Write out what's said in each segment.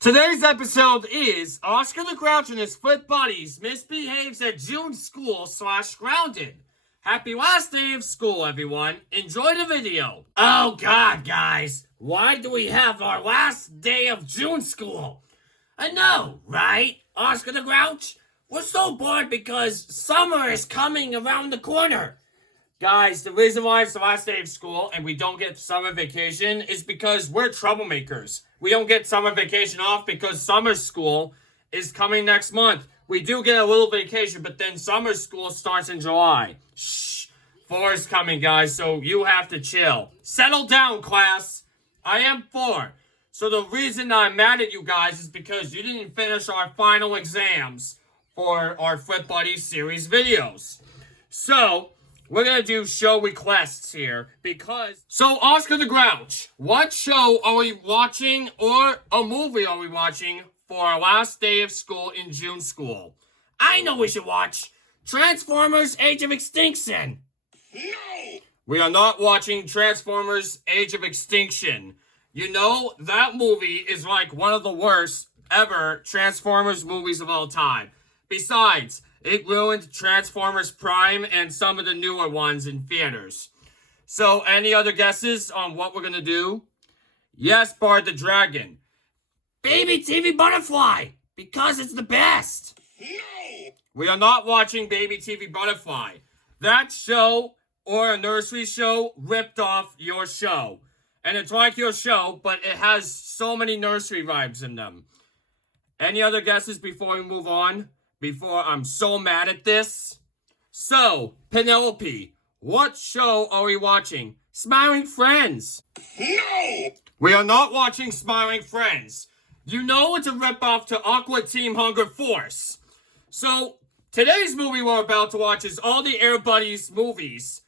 Today's episode is Oscar the Grouch and his foot buddies misbehaves at June school / grounded. Happy last day of school, everyone. Enjoy the video. Oh God, guys. Why do we have our last day of June school? I know, right? Oscar the Grouch? We're so bored because summer is coming around the corner. Guys, the reason why it's the last day of school and we don't get summer vacation is because we're troublemakers. We don't get summer vacation off because summer school is coming next month. We do get a little vacation, but then summer school starts in July. Shh. Fall is coming, guys, so you have to chill. Settle down, class. I am 4. So the reason I'm mad at you guys is because you didn't finish our final exams for our Flip Buddies series videos. So we're going to do show requests here because... So, Oscar the Grouch, what show are we watching or a movie are we watching for our last day of school in June school? I know we should watch Transformers Age of Extinction. No! We are not watching Transformers Age of Extinction. You know, that movie is like one of the worst ever Transformers movies of all time. Besides, it ruined Transformers Prime and some of the newer ones in theaters. So, any other guesses on what we're gonna do? Yes, Bard the Dragon. Baby TV Butterfly, because it's the best. No! We are not watching Baby TV Butterfly. That show, or a nursery show, ripped off your show. And it's like your show, but it has so many nursery vibes in them. Any other guesses before we move on? Before I'm so mad at this? So, Penelope, what show are we watching? Smiling Friends. No! We are not watching Smiling Friends. You know it's a ripoff to Aqua Team Hunger Force. So, today's movie we're about to watch is all the Air Buddies movies.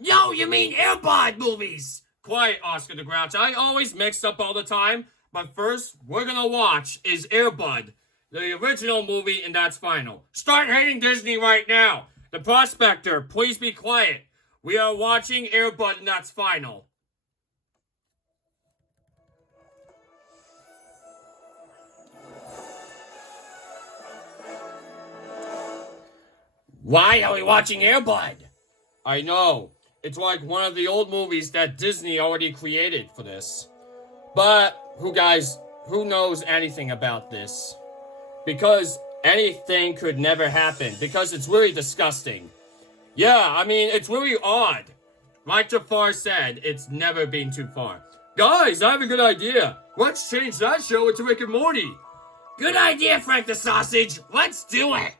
Yo, you mean Air Bud movies? Quiet, Oscar the Grouch. I always mix up all the time. But first, we're gonna watch is Air Bud, the original movie, and that's final. Start hating Disney right now. The Prospector, please be quiet. We are watching Air Bud, and that's final. Why are we watching Air Bud? I know. It's like one of the old movies that Disney already created for this. But, who knows anything about this? Because anything could never happen. Because it's really disgusting. Yeah, I mean, it's really odd. Like Jafar said, it's never been too far. Guys, I have a good idea. Let's change that show into Rick and Morty. Good idea, Frank the Sausage. Let's do it.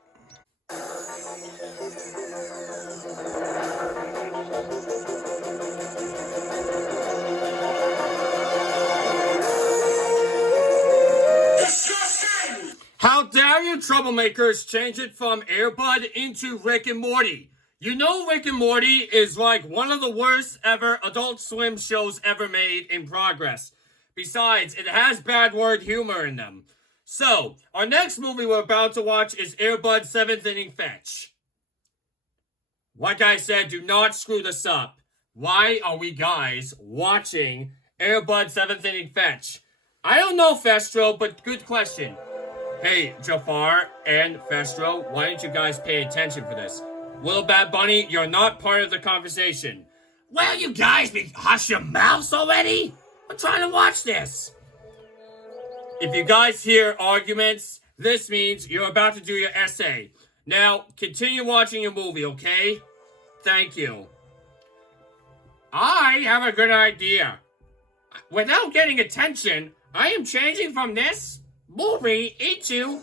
How dare you troublemakers change it from Air Bud into Rick and Morty? You know Rick and Morty is like one of the worst ever Adult Swim shows ever made in progress. Besides, it has bad word humor in them. So, our next movie we're about to watch is Air Bud 7th Inning Fetch. Like I said, do not screw this up. Why are we guys watching Air Bud 7th Inning Fetch? I don't know, Festro, but good question. Hey, Jafar and Festro, why don't you guys pay attention for this? Little Bad Bunny, you're not part of the conversation. Well, you guys hush your mouths already? I'm trying to watch this. If you guys hear arguments, this means you're about to do your essay. Now, continue watching your movie, okay? Thank you. I have a good idea. Without getting attention, I am changing from this movie into...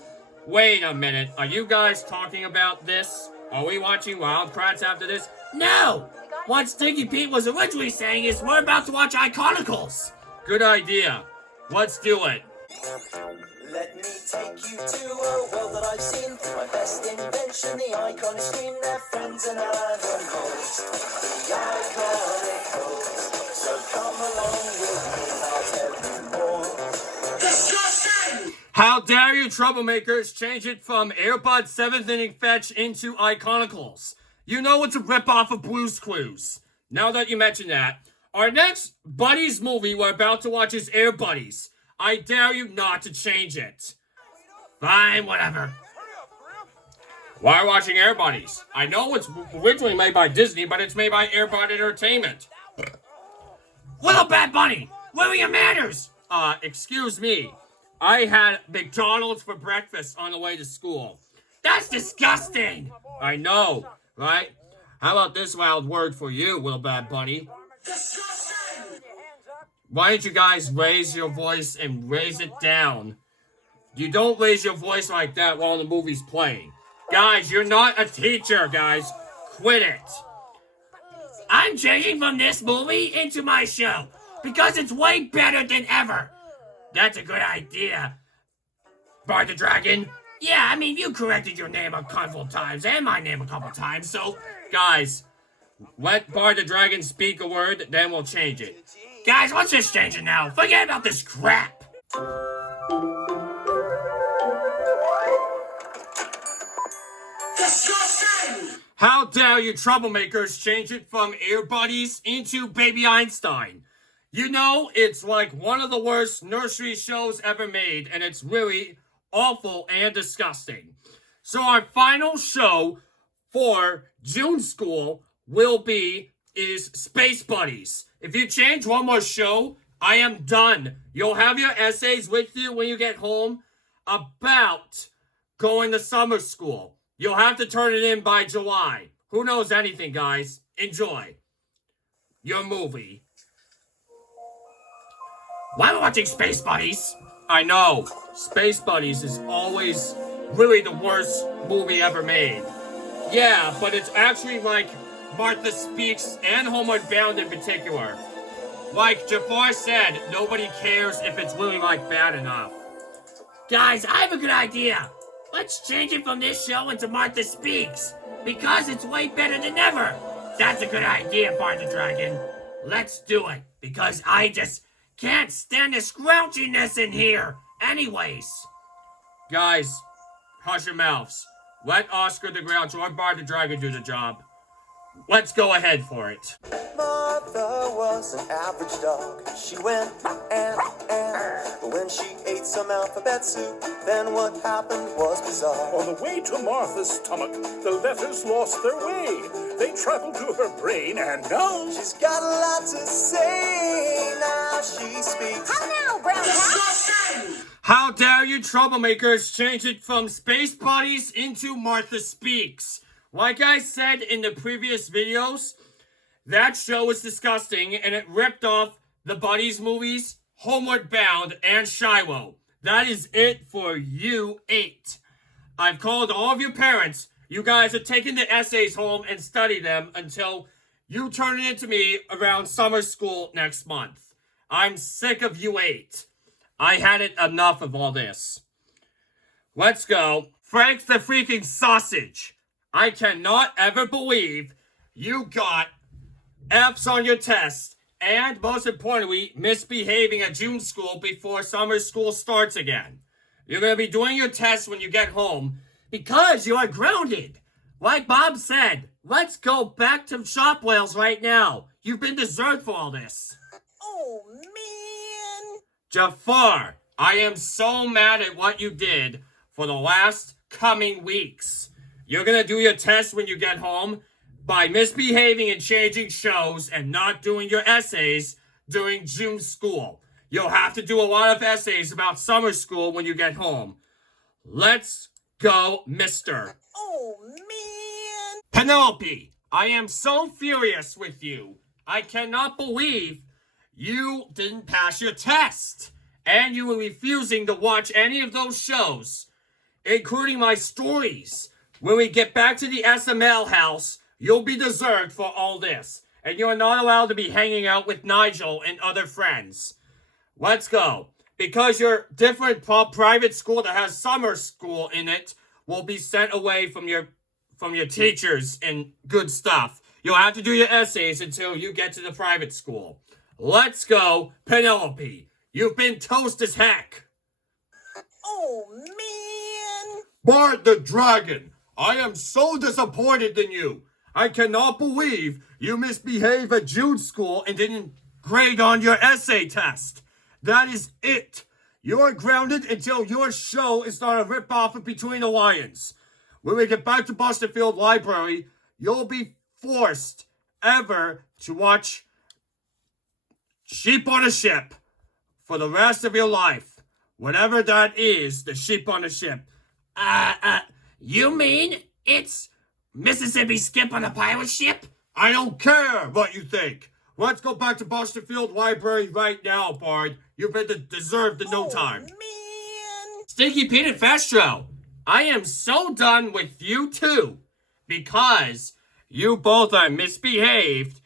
Wait a minute, are you guys talking about this? Are we watching Wild Kratts after this? No! What Stinky Pete was originally saying is we're about to watch Iconicals. Good idea. Let's do it. Let me take you to a world that I've seen. My best invention, the iconic screen. They're friends and animals. The Iconicals. So come along with me, I'll tell you more. Disgusting! How dare you troublemakers change it from Air Bud 7th Inning Fetch into Iconicals. You know it's a ripoff of Blue's Clues. Now that you mention that, our next Buddies movie we're about to watch is Air Buddies. I dare you not to change it. Fine, whatever. Why are you watching Air Buddies? I know it's originally made by Disney, but it's made by Air Bud Entertainment. Little Bad Bunny, where are your manners? Excuse me. I had McDonald's for breakfast on the way to school. That's disgusting! I know, right? How about this wild word for you, Little Bad Bunny? Disgusting! Why don't you guys raise your voice and raise it down? You don't raise your voice like that while the movie's playing. Guys, you're not a teacher, guys. Quit it. I'm changing from this movie into my show because it's way better than ever. That's a good idea. Bard the Dragon? Yeah, I mean, you corrected your name a couple times and my name a couple times, so... Guys, let Bard the Dragon speak a word, then we'll change it. Guys, let's just change it now. Forget about this crap. Disgusting! How dare you troublemakers change it from Air Buddies into Baby Einstein? You know, it's like one of the worst nursery shows ever made, and it's really awful and disgusting. So our final show for June School is Space Buddies. If you change one more show, I am done. You'll have your essays with you when you get home about going to summer school. You'll have to turn it in by July. Who knows anything, guys? Enjoy your movie. Why am I watching Space Buddies? I know, Space Buddies is always really the worst movie ever made. Yeah, but it's actually like Martha Speaks and Homeward Bound in particular. Like Jafar said, nobody cares if it's really like bad enough. Guys, I have a good idea. Let's change it from this show into Martha Speaks, because it's way better than ever. That's a good idea, Bard the Dragon. Let's do it, because I just can't stand the grouchiness in here. Anyways. Guys, hush your mouths. Let Oscar the Grouch or Bard the Dragon do the job. Let's go ahead for it. Mother was an average dog. She went but when she ate some alphabet soup, then what happened was bizarre. On the way to Martha's stomach, the letters lost their way. They traveled to her brain, and now She's got a lot to say. Now she speaks. How now, Brown Hat? How dare you troublemakers change it from Space Buddies into Martha Speaks. Like I said in the previous videos, that show was disgusting and it ripped off the Buddies movies, Homeward Bound, and Shiloh. That is it for you 8. I've called all of your parents. You guys are taking the essays home and study them until you turn it into me around summer school next month. I'm sick of you 8. I had it enough of all this. Let's go. Frank the freaking sausage. I cannot ever believe you got F's on your test and, most importantly, misbehaving at June school before summer school starts again. You're going to be doing your tests when you get home because you are grounded. Like Bob said, let's go back to Shop Whales right now. You've been deserved for all this. Oh, man. Jafar, I am so mad at what you did for the last coming weeks. You're going to do your test when you get home by misbehaving and changing shows and not doing your essays during June school. You'll have to do a lot of essays about summer school when you get home. Let's go, mister. Oh, man. Penelope, I am so furious with you. I cannot believe you didn't pass your test. And you were refusing to watch any of those shows, including my stories. When we get back to the SML house, you'll be deserved for all this. And you're not allowed to be hanging out with Nigel and other friends. Let's go. Because your different private school that has summer school in it will be sent away from your teachers and good stuff. You'll have to do your essays until you get to the private school. Let's go, Penelope. You've been toast as heck. Oh, man. Bard the Dragon, I am so disappointed in you. I cannot believe you misbehaved at June school and didn't grade on your essay test. That is it. You are grounded until your show is not a ripoff of Between the Lions. When we get back to Boston Field Library, you'll be forced ever to watch Sheep on a Ship for the rest of your life. Whatever that is, the sheep on the ship. You mean it's Mississippi Skip on a pirate ship? I don't care what you think. Let's go back to Boston Field Library right now, Bard. You've been deserved in no time. Man. Stinky Pete and Festro, I am so done with you two because you both are misbehaved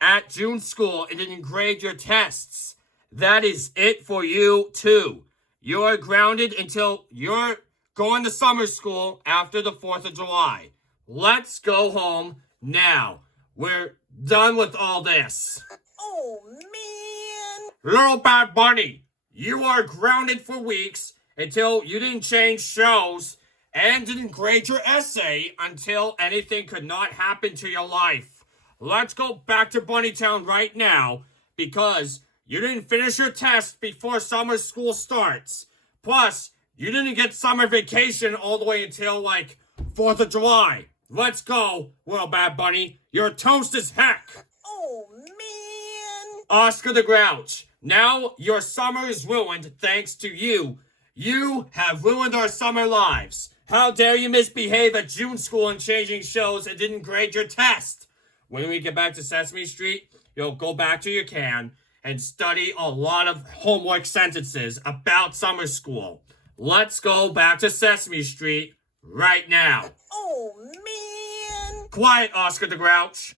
at June school and didn't grade your tests. That is it for you too. You are grounded until you're going to summer school after the 4th of July. Let's go home now. We're done with all this. Oh, man. Little Bad Bunny, you are grounded for weeks until you didn't change shows and didn't grade your essay until anything could not happen to your life. Let's go back to Bunnytown right now because you didn't finish your test before summer school starts. Plus, you didn't get summer vacation all the way until, 4th of July. Let's go, Little Bad Bunny. You're toast as heck. Oh, man. Oscar the Grouch, now your summer is ruined thanks to you. You have ruined our summer lives. How dare you misbehave at June school and changing shows and didn't grade your test? When we get back to Sesame Street, you'll go back to your can and study a lot of homework sentences about summer school. Let's go back to Sesame Street right now. Oh, man. Quiet, Oscar the Grouch.